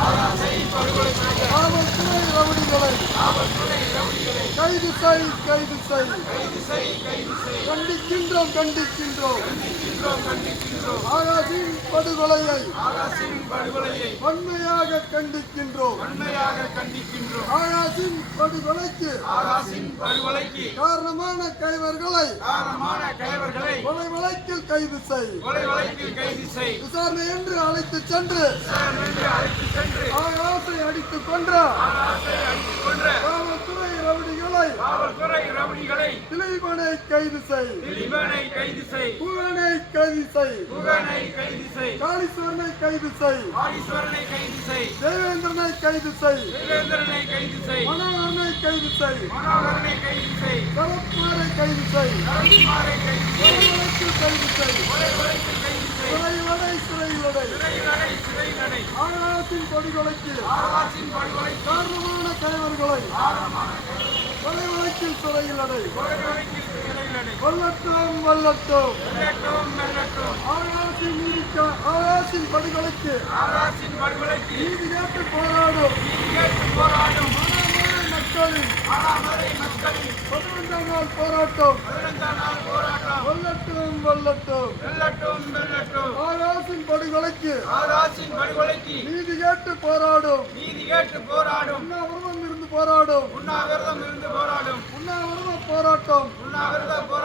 ஆகாசை படுகொலை செய்தார். காவல்துறை ரவுடிகளை கைது செய், கைது செய். கண்டிக்கின்றோம், கண்டிக்கின்றோம். ஆகாசின் படுகொலையை வன்மையாக கண்டிக்கின்றோம். ஆகாசின் படுகொலைக்கு காரணமான கைவர்களை கொலை வழக்கில் கைது செய். விசாரணை என்று அழைத்து சென்று ஆகாசை அடித்துக் கொன்ற காவல்துறை ரவுடிகளை திலீபனை கைது செய். புகழனை கைது செய். காளீஸ்வரனை கைது செய். தேவேந்திரனை கைது செய். மனோகரனை கைது செய். சரத்குமாரை கைது செய். கைது செய். சிறையிலடை. ஆகாசின் படுகொலைக்கு காரணமான கைவர்களை கொலை வழக்கில் சிறையிலடை. வெல்லட்டும். ஆகாசின் படுகொலைக்கு நீதி கேட்டு போராடும் மக்களின் 15 நாள் போராட்டம் வெல்லட்டும். ஆகாசின் படுகொலைக்கு நீதி கேட்டு போராடும் உண்ணாவிரதம் இருந்து போராடும். உண்ணாவிரத போராட்டம்